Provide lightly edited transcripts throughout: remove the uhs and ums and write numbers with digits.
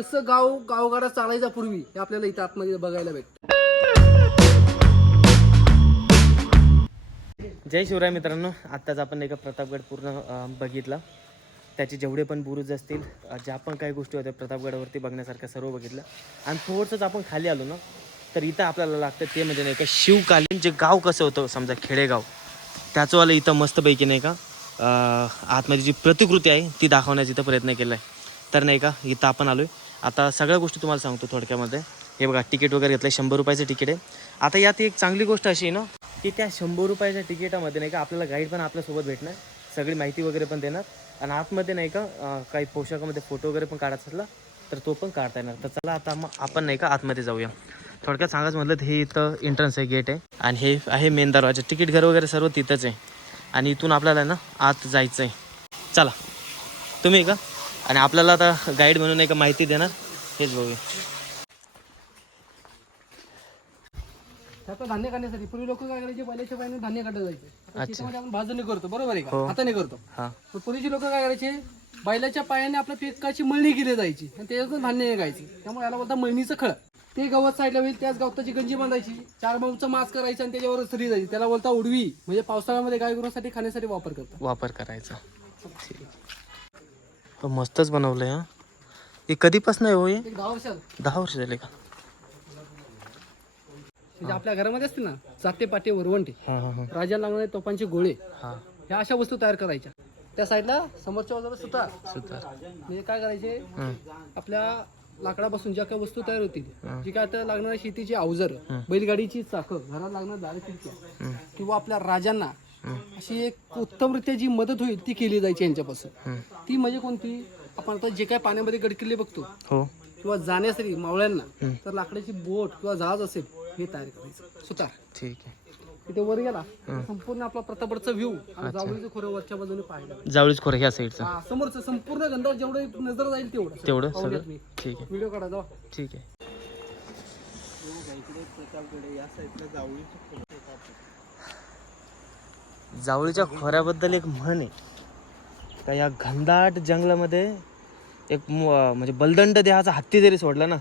कसं गावगाडा चालायचा पूर्वी हे आपल्याला इथं आतमध्ये बघायला भेटतं. जय शिवराय मित्रांनो, आत्ताच आपण एका प्रतापगड पूर्ण बघितला. त्याचे जेवढे पण बुरुज असतील, ज्या पण काही गोष्टी होत्या प्रतापगडावरती बघण्यासारख्या सर्व बघितलं. आणि थोडंसंच आपण खाली आलो ना, तर इथं आपल्याला लागतं ते म्हणजे नाही का शिवकालीन जे गाव कसं होतं, समजा खेडेगाव त्याचंवालं इथं मस्तपैकी नाही का आतमध्ये जी प्रतिकृती आहे ती दाखवण्याचा इथं प्रयत्न केला आहे. तर नाही का इथं आपण आलो आहे. आता सगळ्या गोष्टी तुम्हाला सांगतो थोडक्यामध्ये. हे बघा तिकीट वगैरे घेतलं आहे, 100 रुपयाचं तिकीट आहे. आता यात एक चांगली गोष्ट अशी आहे ना की त्या 100 रुपयाच्या तिकीटामध्ये नाही का आपल्याला गाईड पण आपल्यासोबत भेटणार, सगळी माहिती वगैरे पण देणार. आणि आतमध्ये नाही का काही पोशाखामध्ये फोटो वगैरे पण काढायचा असला तर तो पण काढता येणार. तर चला आता मग आपण नाही का आतमध्ये जाऊया. थोडक्यात सांगायचं म्हटलं तर हे इथं एंट्रन्स आहे, गेट आहे. आणि हे आहे मेन दरवाजा. तिकीट घर वगैरे सर्व तिथंच आहे. आणि इथून आपल्याला ना आत जायचं आहे. चला तुम्ही का. आणि आपल्याला आता गाईड म्हणून एक माहिती देणार हेच बघूया. त्याचं धान्य काढण्यासाठी पूर्वी लोक काय करायचे, बैलाच्या पायाने धान्य काढलं जायचे. त्याच्यामध्ये आपण भाजणी करतो, बरोबर आहे का, हाताने करतो. पण पूर्वीची लोक काय करायचे, बैलाच्या पायाने आपल्या पिकाची मळणी केली जायची आणि त्याच्यातून धान्य निघायचे. त्यामुळे याला बोलतात मळणीचं खळ. ते गवत साईडला होईल, त्याच गवताची गंजी बांधायची, 4 माऊचं मास करायचं आणि त्याच्यावर सरी जायची. त्याला बोलता उडवी. म्हणजे पावसाळ्यामध्ये गाय गुरांसाठी खाण्यासाठी वापर करायचा. मस्तच बनवलंय हा. हे कधीपासून आहे हो? हे 10 वर्षात 10 वर्ष झाले का? म्हणजे आपल्या घरामध्ये असते ना जाते पाटे वरवंटे, राजा लागणारे तोफांचे गोळे, ह्या अशा वस्तू तयार करायच्या. त्या साईडला समोरच्या बाजूला सुतार. म्हणजे काय करायचे, आपल्या लाकडापासून ज्या काही वस्तू तयार होतील, जी काय आता लागणारी शेतीची अवजार, बैलगाडीची चाकं, घरात लागणार दार खिडक्या, किंवा आपल्या राजांना अशी एक उत्तमरित्या जी मदत होईल ती केली जायची यांच्यापासून. ती म्हणजे कोणती, आपण आता जे काय पाण्यामध्ये गडकिल्ले बघतो किंवा जाण्यासाठी मावळ्यांना, तर लाकडाची बोट किंवा जहाज असेल हे तयार करायचं सुतार. ठीक आहे. तिथे वर गेला संपूर्ण आपला प्रतापगडचा व्ह्यू आणि जावळीचं खोरं वरच्या बाजूने पाहिलं. जावळीच खोरं ह्या साईडचं समोरचं संपूर्ण गंधावर जेवढे नजर जाईल तेवढं सगळं. ठीक आहे. व्हिडिओ काढा जावा. ठीक आहे. जावळीच्या खोऱ्याबद्दल एक म्हण आहे का, या घनदाट जंगलामध्ये एक म्हणजे बलदंड देहाचा हत्ती जरी सोडला ना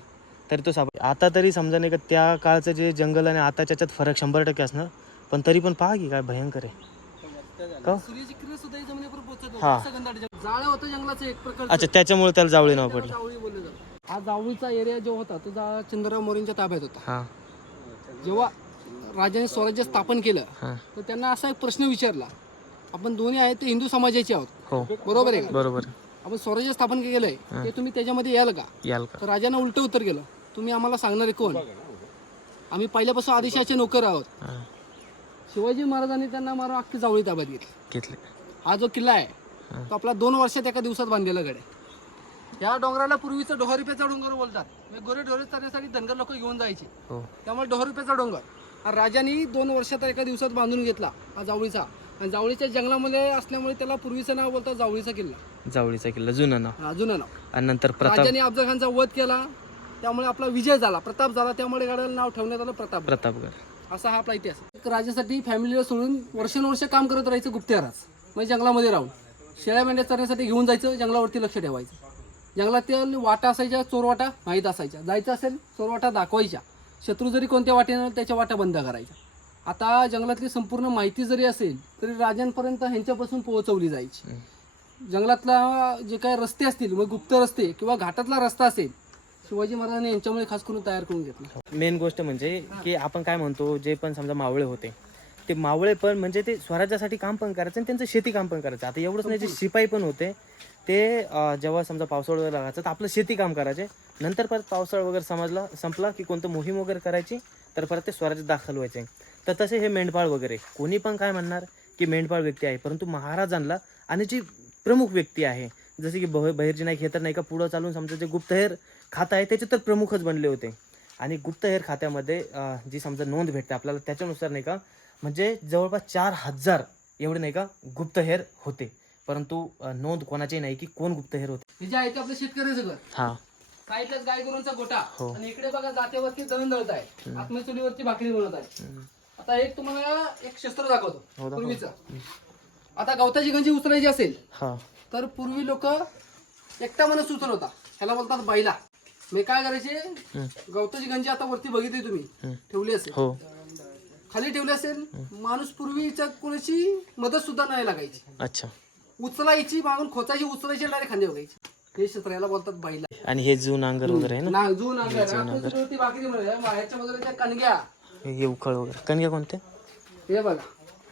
तरी तो आता तरी समजा नाही का त्या काळचं जे जंगल आणि आताच्या याच्यात फरक 100% असणार. पण तरी पण पहा की काय भयंकर आहे का. सूर्याची किरण सुद्धा या जमिनीवर पोहोचत असं गंधाट जाळं होतं जंगलाचं एक प्रकार. अच्छा, त्याच्यामुळे त्याला जावळी नाव पडलं. जावळी बोललं जातं. हा जावळीचा एरिया जो होता तो चंद्रराव मोरेंच्या ताब्यात होता. जेव्हा राजाने स्वराज्य स्थापन केलं तर त्यांना असा एक प्रश्न विचारला, आपण दोन्ही आहेत ते हिंदू समाजाचे आहोत, बरोबर आहे का. बरोबर. आपण स्वराज्य स्थापन केलंय ते तुम्ही त्याच्यामध्ये याल का. तर राजाने उलट उत्तर केलं, तुम्ही आम्हाला सांगणारे कोण, आम्ही पहिल्यापासून आदेशाचे नोकर आहोत. शिवाजी महाराजांनी त्यांना मारून अख्खी जावळी ताब्यात घेतली. हा जो किल्ला आहे तो आपला 2 वर्षात एका दिवसात बांधलेला गड आहे. या डोंगराला पूर्वीचं डोहरुप्याचा डोंगर बोलतात. गोरे ढोरे चरण्यासाठी धनगर लोक घेऊन जायचे, त्यामुळे डोहरुप्याचा डोंगर हा राजांनी 2 वर्षात एका दिवसात बांधून घेतला हा जावळीचा. आणि जावळीच्या जंगलामध्ये असल्यामुळे त्याला पूर्वीचं नाव बोलतात जावळीचा किल्ला. जावळीचा किल्ला जुनं नाव. जुनं नाव. आणि नंतर राजाने अफजल खानचा वध केला, त्यामुळे आपला विजय झाला, प्रताप झाला, त्यामुळे गडाला नाव ठेवण्यात आलं प्रतापगड. असा हा आपला इतिहास. एक राजासाठी फॅमिलीला सोडून वर्षानुवर्ष काम करत राहायचं गुप्तहेराच. म्हणजे जंगलामध्ये राहून शेळ्या मेंढ्या चरण्यासाठी घेऊन जायचं, जंगलावरती लक्ष ठेवायचं. जंगलातील वाटा असायच्या, चोरवाटा माहीत असायच्या, जायचं असेल चोरवाटा दाखवायच्या, शत्रू जरी कोणत्या वाटेनं त्याच्या वाटा बंद करायच्या. आता जंगलातली संपूर्ण माहिती जरी असेल तरी राजांपर्यंत ह्यांच्यापासून पोहोचवली जायची. जंगलातला जे काही रस्ते असतील, मग गुप्त रस्ते किंवा घाटातला रस्ता असेल, शिवाजी महाराजांनी यांच्यामुळे खास करून तयार करून घेतला. मेन गोष्ट म्हणजे की आपण काय म्हणतो, जे पण समजा मावळे होते ते मावळे पण म्हणजे ते स्वराज्यासाठी काम पण करायचं आणि त्यांचं शेती काम पण करायचं. आता एवढंच नाही, जे शिपाई पण होते ते जेव्हा समजा पावसाळा वगैरे लागायचं तर आपलं शेती काम करायचे. नंतर परत पावसाळा वगैरे संपला की कोणतं मोहीम वगैरे करायची तर परत ते स्वराज्यात दाखल व्हायचे. तर तसे हे मेंढपाळ वगैरे कोणी पण काय म्हणणार की मेंढपाळ व्यक्ती आहे, परंतु महाराजांना आणि जी प्रमुख व्यक्ती आहे जसे की बहिर्जी नाईक हे तर नाही का पुढं चालून समजा जे गुप्तहेर खातं आहे त्याचे तर प्रमुखच बनले होते. आणि गुप्तहेर खात्यामध्ये जी समजा नोंद भेटते आपल्याला त्याच्यानुसार नाही का म्हणजे जवळपास 4000 एवढे नाही का गुप्तहेर होते. परंतु नोंद कोणाची नाही की कोण गुप्तहेर होते. हे जे आहे ते आपलं शेतकऱ्याचं घर. साईडलाच गाय गुरांचा गोठा आणि इकडे बघा जात्यावरती दळण दळत आहे, आत्म चुलीवरती भाकरी बनवत आहे. आता एक तुम्हाला एक शस्त्र दाखवतो पूर्वीचं. आता गवताची गंजी उचलायची असेल तर पूर्वी लोक एकटा माणूस उचल होता, ह्याला बोलतात बैला. मी काय करायचे, गवताची गंजी आता वरती बघितली तुम्ही ठेवली असेल, हो खाली ठेवली असेल, माणूस पूर्वीच्या कोणाची मदत सुद्धा नाही लागायची. अच्छा. उचलायची मागून खोचायची, उचलायची डायरेक्ट खांदे बघायची. हे क्षेत्र याला बोलतात बैला. आणि हे जून नांगर वगैरे आहे ना, नागजू नांगर ती बाकी बाहेरच्या बाजूला कणग्या, हे उखळ वगैरे. कणग्या कोणत्या? हे बघा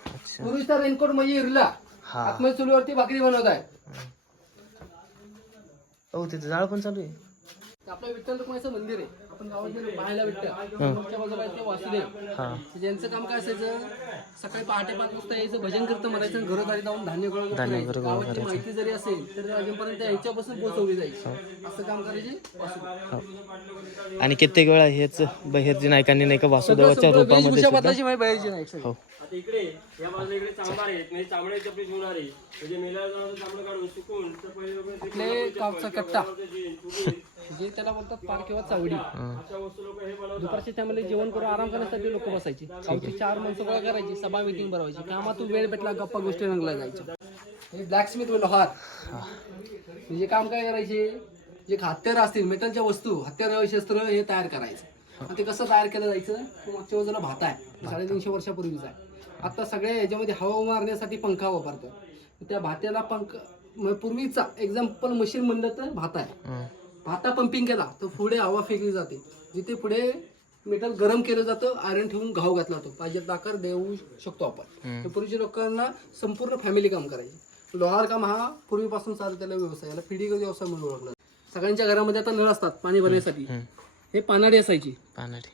अच्छा. पूर्वीचा रेनकोट म्हणजे इरला हा. आतमध्ये चुलीवरती भाकरी बनवत आहे. हो तिथं जाळ पण चालू आहे. आपलं विठ्ठल रुक्माईचं मंदिर आहे. आपण गावात गेलो पाहायला विठ्ठल, समोरच्या बाजूला आहे ते वासुदेव. हा. ज्यांचं काम काय असायचं, सकाळी पहाटे 5 वाजता यायचं, भजन कीर्तन म्हणायचं, घरोदारी जाऊन धान्य गोळा करायचं. गावाची माहिती जरी असेल तर राजेपर्यंत याच्यापासून पोहोचवली जायची. असं काम करायचे वासुदेव. हो. आणि कित्येक वेळा हेच बहिर्जी नायकांनी नाही का वासुदेवाच्या रूपामध्ये वेशभूषा बदलायची माहिती बाहेरची नाही. हो. आता इकडे या बाजूला इकडे चांबार आहेत, म्हणजे चांबड्याची आपली जुनारी म्हणजे मेल्यावर जाऊन चांबडं काढून सुकून तर पहिले लोकं ते आपले कापचा कट्टा जे फुगे, जे त्याला बोलतात पार किंवा चावडी. अशा वस्तू लोक हे बनवतात. दुपारच्या टायमाला जेवण करून आराम करण्यासाठी लोक बसायचे. गावची 4 माणसं गोळा करायची, सभा मिटिंग भरवायची, कामातून वेळ भेटला गप्पा गोष्टी रंगला जायच्या. हे ब्लॅकस्मिथ लोहार म्हणजे काम काय करायचे, जे हत्यार असतील मेटलच्या वस्तू, हत्यार शस्त्र हे तयार करायचं. आणि ते कसं तयार केलं जायचं, तो मागच्या बाजूला भाता आहे, 350 वर्षापूर्वीचा आहे. आता सगळ्या ह्याच्यामध्ये हवा मारण्यासाठी पंखा वापरतात. त्या भात्याला पंख पूर्वीचा एक्झाम्पल मशीन म्हणलं तर भाता आहे. भाता पंपिंग केला तर पुढे हवा फेकली जाते, जिथे पुढे मेटल गरम केलं जातं, आयरन ठेवून घाव घातला जातो, पाहिजे आकार देऊ शकतो आपण. तर पूर्वीच्या लोकांना संपूर्ण फॅमिली काम करायची. लोहार काम हा पूर्वीपासून चाललेला व्यवसाय, याला पिढीगत व्यवसाय म्हणून ओळखला. सगळ्यांच्या घरामध्ये आता नळ असतात पाणी भरण्यासाठी. हे पानाडी असायची,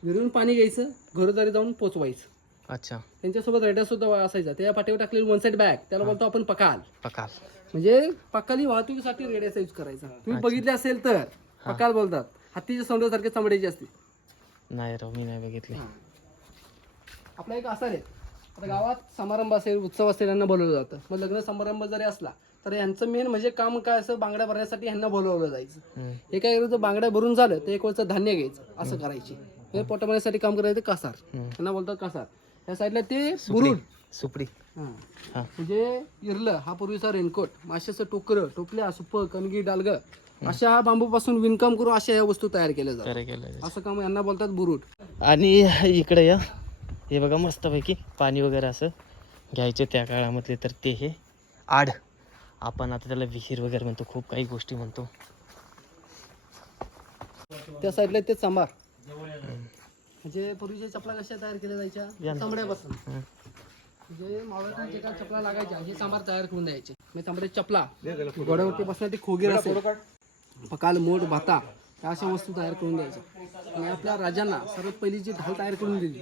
घरून पाणी घ्यायचं, घरोदारी जाऊन पोचवायचं. अच्छा. त्यांच्यासोबत रेड्या सुद्धा असायचा, त्या पाठीवर टाकलेली 1 साइड बॅग, त्याला बोलतो आपण पकाल. पकाल म्हणजे पकाली वाहतुकीसाठी रेड्याचा यूज करायचा. तुम्ही बघितले असेल तर पकाल बोलतात. हत्तीच्या सोंड्यासारखे चमड्याची असते. नाही राव, मी नाही बघितले. आपला एक असं आहे, आता गावात समारंभ असेल, उत्सव असेल, यांना बोलवलं जातं. मग लग्न समारंभ जरी असला तर यांचं मेन म्हणजे काम काय असं, बांगड्या भरण्यासाठी यांना बोलवलं जायचं. हे काय करायचं, बांगड्या भरून झालं तर एक वेळचं धान्य घ्यायचं, असं करायची. हे पोटामध्ये काम करायचं कासार, त्यांना बोलतात कासार. या साईडला ते बुरुड सुपडी. म्हणजे इरलं हा पूर्वीचा रेनकोट, माशाचं टोकरं, टोपल्या, सुप, कणगी, डालगं, अशा हा बांबूपासून विणकाम करून अशा या वस्तू तयार केल्या जातात. असं काम यांना बोलतात बुरुड. आणि इकडे या, हे बघा मस्तपैकी पाणी वगैरे असं घ्यायचे त्या काळामधले, तर ते हे आड, आपण आता त्याला विहीर वगैरे म्हणतो, खूप काही गोष्टी म्हणतो. त्या साईडला ते चांबार, म्हणजे पूर्वीच्या चपला कशा तयार केल्या जायच्या, चांबड्यापासून. म्हणजे मावळ्यातून जे काय चपला लागायच्या हे चांबार तयार करून द्यायचे. म्हणजे चांबड्याची चपला, घोड्यावरती बसण्यासाठी खोगीर असेल, पकाल, मोठ, भाता, या अशा वस्तू तयार करून द्यायच्या. आणि आपल्या राजांना सर्वात पहिली जी ढाल तयार करून दिली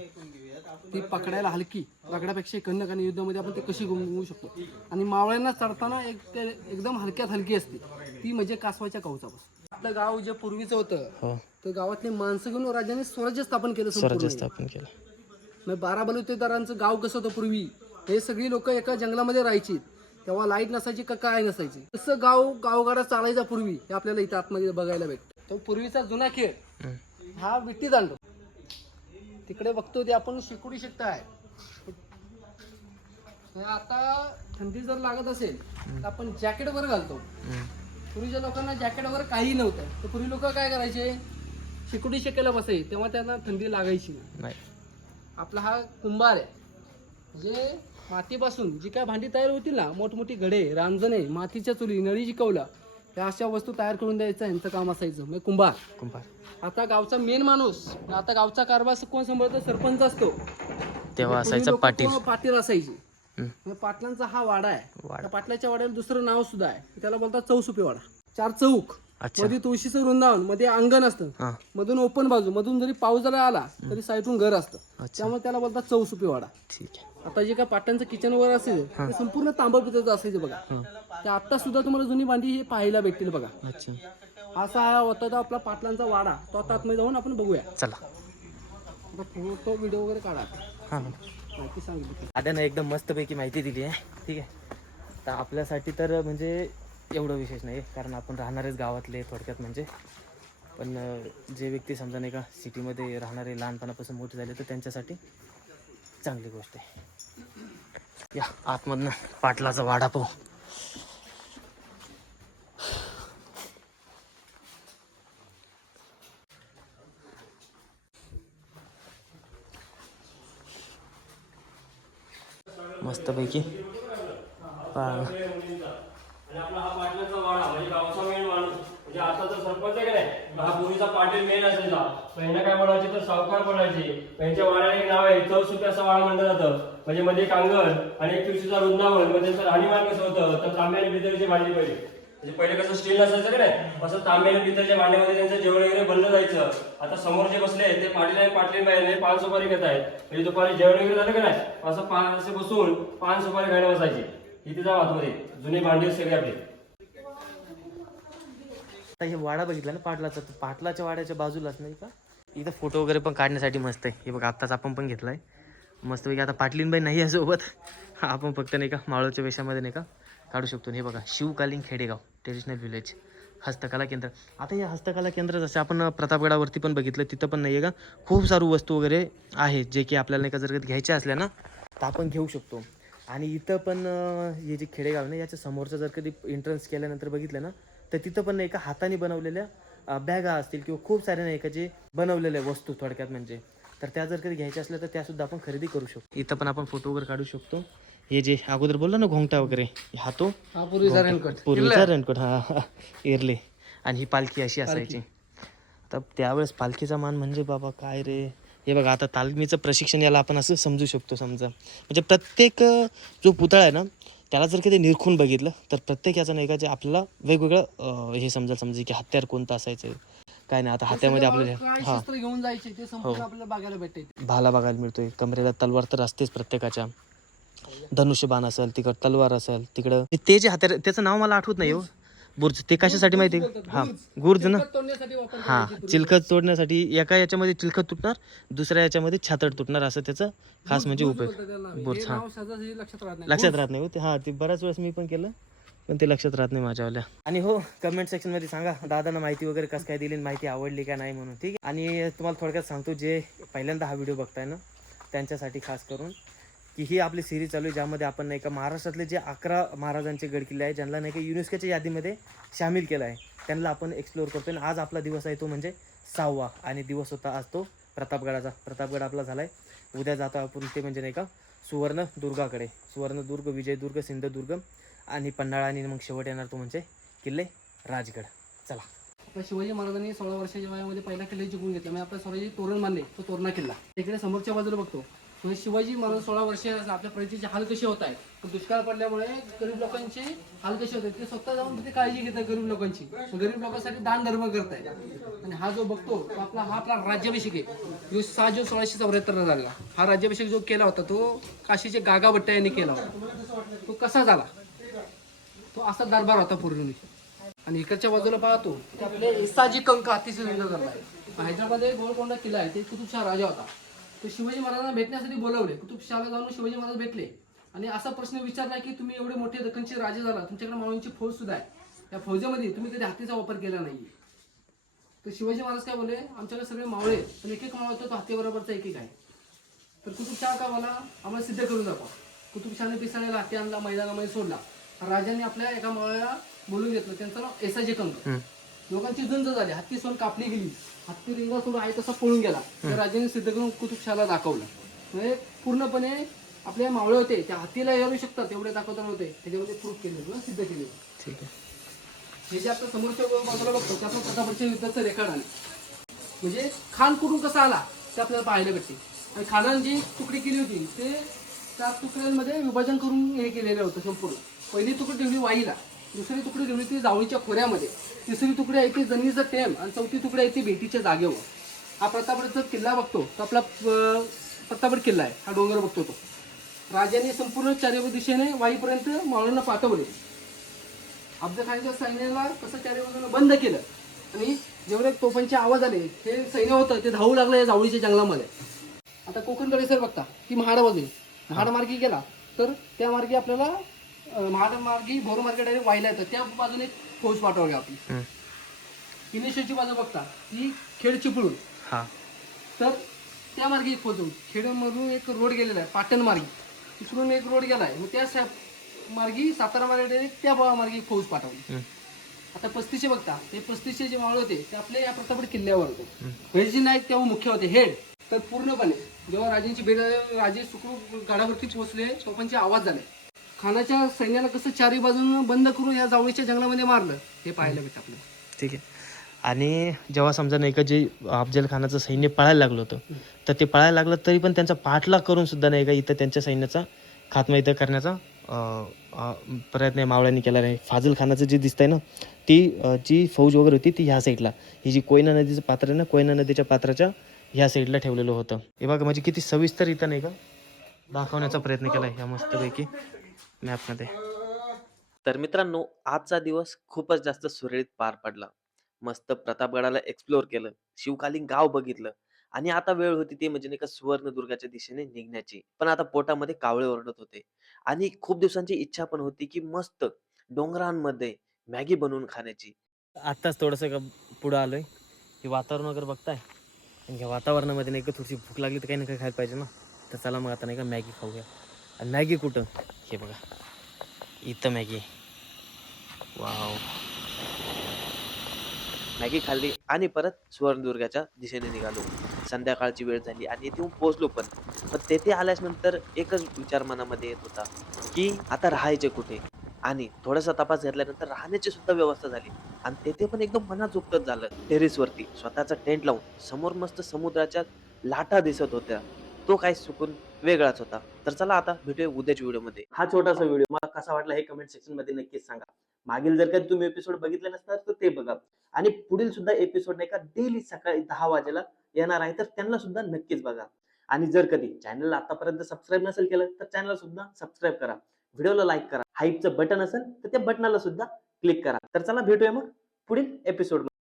ती पकडायला हलकी, दगडापेक्षा कणक, आणि युद्धामध्ये आपण ते कशी गुंगवू शकतो. आणि मावळ्यांना चढताना एकदम हलक्यात हलकी असते, ती म्हणजे कासवाच्या कवचापासून. आपलं गाव जे पूर्वीचं होतं, तर गावातले माणसं घेऊन राजाने स्वराज्य स्थापन केलं. स्वराज्य स्थापन केलं. मग 12 बलुतेदारांचं गाव कसं होतं पूर्वी, हे सगळी लोक एका जंगलामध्ये राहायची. तेव्हा लाईट नसायची का काय नसायची. तसं गावगाडा चालायचा पूर्वी, हे आपल्याला इथं आतमध्ये बघायला भेटतं. तो पूर्वीचा जुना खेळ हा विट्टी दांडू. तिकडे बघतो ते आपण शिकुडी शिकता आहे. आता थंडी जर लागत असेल तर आपण जॅकेट वर घालतो. पूर्वीच्या लोकांना जॅकेट वगैरे काही नव्हतं, तर पूर्वी लोक काय करायचे, शिकुडी शेकायला बसायचे, तेव्हा त्यांना थंडी लागायची नाही. आपला हा कुंभार आहे, म्हणजे मातीपासून जी काय भांडी तयार होतील ना, मोठमोठी घडे, रांजणे, मातीच्या चुली, नळी जिकवला, त्या अशा वस्तू तयार करून द्यायचं यांचं काम असायचं. म्हणजे कुंभार. आता गावचा मेन माणूस, आता गावचा कारभार कोण सांभाळतो, सरपंच असतो. तेव्हा असायचा पाटील. पाटील असायची. पाटलांचा हा वाडा आहे. त्या पाटलाच्या वाड्याला दुसरं नाव सुद्धा आहे, त्याला बोलतात चौसुपे वाडा. 4 चौक, मध्ये तुळशीचं वृंदावन, मध्ये अंगण असतं, मधून ओपन बाजू, मधून जरी पाऊस जरी आला तरी साईडून घर असतं, त्यामुळे त्याला बोलतात चौसुपे वाडा. आता जे काय पाटांचं किचन वर असेल ते संपूर्ण तांबा पितळेचं असायचं बघा. ते आता सुद्धा तुम्हाला जुनी भांडी हे पाहायला भेटतील बघा. असा हा होता तो आपला पाटलांचा वाडा. तो आता आतमध्ये जाऊन आपण बघूया. चला, फोटो व्हिडिओ वगैरे काढा. माहिती सांगितली दादानं एकदम मस्तपैकी माहिती दिली आहे. ठीक आहे, तर आपल्यासाठी तर म्हणजे एवढं विशेष नाही, कारण आपण राहणारेच गावातले थोडक्यात म्हणजे. पण जे व्यक्ती समजा नाही का सिटीमध्ये राहणारे, लहानपणापासून मोठे झाले, तर त्यांच्यासाठी चांगली गोष्ट आहे. या आतमधनं पाटलाचा वाडा पाहू. मस्तपैकी पहा. आणि आपला हा पाटलाचा वाडा म्हणजे गावचा मेन माणूस म्हणजे आता तर सरपंच आहे का नाही हा पूर्वीचा पाटील मेन असायचा. पहिला काय म्हणायचे तर सावकार म्हणायचे. त्यांच्या वाड्याला एक नाव आहे चौसुपी असं वाडा म्हणलं जातं. म्हणजे मध्ये एक अंगण आणि एक तुळशीचा वृंदावन. म्हणजे त्यांचं राहणीमान कसं होतं तर तांब्याने पितळीचे भांडी पहिले म्हणजे पहिले कसं स्टील नसायचं का नाही असं तांब्याने पितळीच्या भांड्यामध्ये त्यांचं जेवण वगैरे बनलं जायचं. आता समोर जे बसले ते पाटील आणि पाटील बाई पान सुपारी घेत आहेत. म्हणजे दुपारी जेवण वगैरे झालं का नाही असं पान असे बसून पान सुपारी खायला बसायचे. इथे जाऊ आतमध्ये जुने भांडी सगळे आपले. आता हे वाडा बघितला ना पाटलाचा, तर पाटलाच्या वाड्याच्या बाजूलाच नाही का इथं फोटो वगैरे पण काढण्यासाठी मस्त आहे. हे बघा आत्ताच आपण पण घेतलाय मस्तपैकी. आता पाटलीनबाई नाही आहे सोबत, आपण फक्त नाही का माळोच्या वेशामध्ये नाही का काढू शकतो. हे बघा शिवकालीन खेडेगाव ट्रेडिशनल विलेज हस्तकला केंद्र. आता हे हस्तकला केंद्र जसं आपण प्रतापगडावरती पण बघितलं तिथं पण नाही आहे का खूप सारू वस्तू वगैरे आहेत जे की आपल्याला नाही का जर घ्यायच्या असल्या ना तर आपण घेऊ शकतो. आणि इथं पण हे जे खेडेगाव ना याच्या समोरचं जर कधी एंट्रन्स केल्यानंतर बघितलं ना तर तिथं पण नाही का हाताने बनवलेल्या बॅगा असतील किंवा खूप साऱ्या नाही का जे बनवलेल्या वस्तू थोडक्यात म्हणजे तर त्या जर कधी घ्यायच्या असल्या तर त्यासुद्धा आपण खरेदी करू शकतो. इथं पण आपण फोटो वगैरे काढू शकतो. हे जे अगोदर बोललो ना घोंगटा वगैरे हा तो हा पूर्वीचा रेनकोट. पूर्वीचा रेनकोट हा एरले. आणि ही पालखी अशी असायची. तर त्यावेळेस पालखीचा मान म्हणजे बाबा काय रे. हे बघा आता तालमीचं प्रशिक्षण याला आपण असं समजू शकतो. समजा म्हणजे प्रत्येक जो पुतळा आहे ना त्याला जर कधी निरखून बघितलं तर प्रत्येक याचं नाही का जे आपल्याला वेगवेगळं हे समजेल की हत्यार कोणतं असायचं काय नाही. आता हात्यामध्ये आपल्याला हा शस्त्र घेऊन जायचे ते संपूर्ण आपल्याला बघायला भेटते. भाला बघायला मिळतोय. कमरेला तलवार तर असतेच प्रत्येकाच्या. धनुष्यबाण असेल तिकडं तलवार असेल तिकडं ते जे हत्यार त्याचं नाव मला आठवत नाही हो. बुर्ज ते कशासाठी माहिती आहे हा गुर्ज ना तोडण्यासाठी वापर हा चिलखत तोडण्यासाठी. एका याच्यामध्ये चिलखत तुटणार दुसऱ्या याच्यामध्ये छातड तुटणार असं त्याचं खास म्हणजे उपयोग. बुर्ज हा लक्षात राहत नाही. लक्षात राहत नाही हो ते. हा ते बऱ्याच वेळेस मी पण केलं पण ते लक्षात राहत नाही माझ्यावाल्या. आणि हो कमेंट सेक्शनमध्ये सांगा दादांना माहिती वगैरे कसं काय दिली माहिती आवडली का नाही म्हणून. ठीक आहे. आणि तुम्हाला थोडक्यात सांगतो जे पहिल्यांदा हा व्हिडिओ बघताय ना त्यांच्यासाठी खास करून की ही आपली सिरीज चालू आहे ज्यामध्ये आपण नाही का महाराष्ट्रातले जे 11 महाराजांचे गडकिल्ले आहे ज्यांना नाही का युनेस्कोच्या यादीमध्ये सामील केलं आहे त्यांना आपण एक्सप्लोअर करतो. आणि आज आपला दिवस आहे तो म्हणजे 6वा आणि दिवस होता आज तो प्रतापगडाचा. प्रतापगड आपला झाला आहे. उद्या जातो आपण ते म्हणजे नाही का सुवर्णदुर्गाकडे. सुवर्णदुर्ग विजयदुर्ग सिंधुदुर्ग आणि पन्हाळा आणि मग शेवट येणार तो म्हणजे किल्ले राजगड. चला. आपल्या शिवाजी महाराजांनी 16 वर्षाच्या वयामध्ये पहिला किल्ले जिंकून घेतला. म्हणजे आपल्या स्वराजी तोरण बांधले तो तोरणा किल्ला. इकडे समोरच्या बाजूला बघतो म्हणजे शिवाजी महाराज 16 वर्ष आपल्या प्रजेचे हाल कसे होत आहेत. दुष्काळ पडल्यामुळे गरीब लोकांचे हाल कसे होत आहेत ते स्वतः जाऊन तिथे काळजी घेतात गरीब लोकांची. गरीब लोकांसाठी दान धर्म करतायत. आणि हा जो बघतो तो आपला राज्याभिषेक आहे जो 6 जून 1674 झाला. हा राज्याभिषेक जो केला होता तो काशीचे गागा भट्ट यांनी केला होता. तो कसा झाला तो असा दरबार होता पूर्वी. आणि इकडच्या बाजूला पाहतो ते आपले इसाजी कंक अतिशय सुंदर करताय. हैदराबाद गोलकोंडा किल्ला आहे ते कुतुबशाह राजा होता. तो शिवाजी महाराजांना भेटण्यासाठी बोलावले. कुतुबशाहला जाऊन शिवाजी महाराज भेटले आणि असा प्रश्न विचारला की तुम्ही एवढे मोठे दख्खनचे राजे झाला तुमच्याकडे मावळींची फौज सुद्धा आहे. या फौजेमध्ये तुम्ही कधी हत्तीचा वापर केला नाही. तर शिवाजी महाराज काय बोलले आमच्याकडे सगळे मावळे पण एक मावळा तो हत्तीबरोबरचा एक आहे. तर कुतुबशाह का मला आम्हाला सिद्ध करून दाखवा. कुतुबशाहने पिसाळ्याला हत्ती आणला मैदानामध्ये सोडला. राजांनी आपल्या एका मावळ्याला बोलून घेतलं त्यांचं नाव एसाजी कंक. लोकांची झुंज झाली. हत्ती सोन कापली गेली. हत्ती रिंगा सोडून आहे तसा पळून गेला. त्या राजाने सिद्ध करून कुतुबशाहला दाखवलं. म्हणजे पूर्णपणे आपले मावळे होते त्या हत्तीला येऊ शकतात एवढे दाखवताना होते त्याच्यामध्ये प्रूफ केले किंवा सिद्ध केले. ठीक आहे. हे जे आपण समोरच्या बाजूला बघतो त्यातून प्रतापगडच्या युद्धाचं रेकॉर्ड आले. म्हणजे खान कुठून कसा आला ते आपल्याला पाहायला भेटते. आणि खानानं जी तुकडी केली होती ते त्या तुकड्यांमध्ये विभाजन करून हे केलेलं होतं संपूर्ण. पहिली तुकडी ठेवली वाईला. दुसरी तुकडी ठेवली ती जावळीच्या खोऱ्यामध्ये. तिसरी तुकडी आहे ती जमिनीचं टेम आणि चौथी तुकडी आहे ती भेटीच्या जागेवर. हा प्रतापगडचा किल्ला बघतो तो आपला प्रतापगड किल्ला आहे. हा डोंगर बघतो तो. राजाने संपूर्ण चारही दिशेने वाईपर्यंत मावळ्यांना पाठवले. अफजलखानाच्या सैन्याला कसं चारही बाजूला बंद केलं आणि जेवढे तोफांचे आवाज आले ते सैन्य होतं ते धावू लागलं या जावळीच्या जंगलामध्ये. आता कोकणकडे सर बघता की महाडबाजू महाडमार्गी गेला तर त्या मार्गी आपल्याला महाडमार्गी भोरमार्गे डायरेक्ट व्हायला येतं. त्या बाजूने फौज पाठवली आपली. किनेश्वरची बाजू बघता ही खेड चिपळूण. तर त्या मार्गी एक फौज होती. खेडमधून एक रोड गेलेला आहे पाटण मार्गी. तिकडून एक रोड गेला आहे मग त्या मार्गी सातारा मार्गे त्या मार्गी फौज पाठवली. आता 35 बघता ते 35 जे मावळे होते ते आपले या प्रतापगड किल्ल्यावर होते. वेळजी नाईक तेव्हा मुख्य होते हेड. पूर्णपणे जेव्हा राजांची भेट झाली, राजे सुखरूप गडावरती पोहोचले, तोफांचे आवाज झाले. खानाच्या सैन्याला कसं चारी बाजून बंद करून या जावळीच्या जंगलामध्ये मारलं हे पाहायला भेटतं आपल्याला. ठीक आहे. आणि जेव्हा समजा नाही का जे अफजल खानाचं सैन्य पळायला लागलं होतं, तर ते पळायला लागलं तरी पण त्यांचा पाठलाग करून सुद्धा नाही का इथं त्यांच्या सैन्याचा खात्मा इथं करण्याचा प्रयत्न मावळ्यांनी केला आहे. फाजल खानाचं जे दिसतंय ना, ती जी फौज वगैरे होती ती ह्या साईडला, ही जी कोयना नदीचं पात्र आहे ना, कोयना नदीच्या पात्राच्या ह्या साईडला ठेवलेलं होतं. हे बघा म्हणजे किती सविस्तर इथं नाही का दाखवण्याचा प्रयत्न केला आहे ह्या मस्तपैकी मॅपमध्ये. तर मित्रांनो, आजचा दिवस खूपच जास्त सुरळीत पार पडला. मस्त प्रतापगडाला एक्सप्लोअर केलं, शिवकालीन गाव बघितलं आणि आता वेळ होती ती म्हणजे नाही का सुवर्णदुर्गाच्या दिशेने निघण्याची. पण आता पोटामध्ये कावळे ओरडत होते आणि खूप दिवसांची इच्छा पण होती की मस्त डोंगरांमध्ये मॅगी बनवून खाण्याची. आत्ताच थोडंसं पुढं आलोय. हे वातावरण वगैरे बघताय आणि या वातावरणामध्ये नाही का थोडीशी भूक लागली तर काही ना काही खायला पाहिजे ना. तर चला मग आता नाही का मॅगी खाऊया. आणि मॅगी कुठं, हे बघा इथं मॅगी. वाव. मॅगी खाल्ली आणि परत सुवर्णदुर्गाच्या दिशेने निघालो. संध्याकाळची वेळ झाली आणि येथे येऊन पोहोचलो पण. पण तेथे आल्यानंतर एकच विचार मनामध्ये येत होता की आता राहायचे कुठे. आणि थोडासा तपास घेतल्यानंतर राहण्याची सुद्धा व्यवस्था झाली आणि तेथे पण एकदम मनाजोगतच झालं. टेरेसवरती स्वतःचा टेंट लावून समोर मस्त समुद्राच्या लाटा दिसत होत्या. तो काय सुकून वेगळाच होता. तर चला आता भेटूया उद्याच्या व्हिडिओमध्ये. हा छोटासा व्हिडिओ मला कसा वाटला हे कमेंट सेक्शन मध्ये नक्कीच सांगा. मागील जर कधी तुम्ही एपिसोड बघितले नसतात तर ते बघा. आणि पुढील सुद्धा एपिसोड नाही का डेली सकाळी 10 वाजेला येणार आहे, तर त्यांना सुद्धा नक्कीच बघा. आणि जर कधी चॅनलला आतापर्यंत सबस्क्राईब नसेल केलं तर चॅनलला सुद्धा सबस्क्राईब करा, व्हिडिओला लाईक करा, हाईपचं बटन असेल तर त्या बटनाला सुद्धा क्लिक करा. तर चला भेटूया मग पुढील एपिसोड.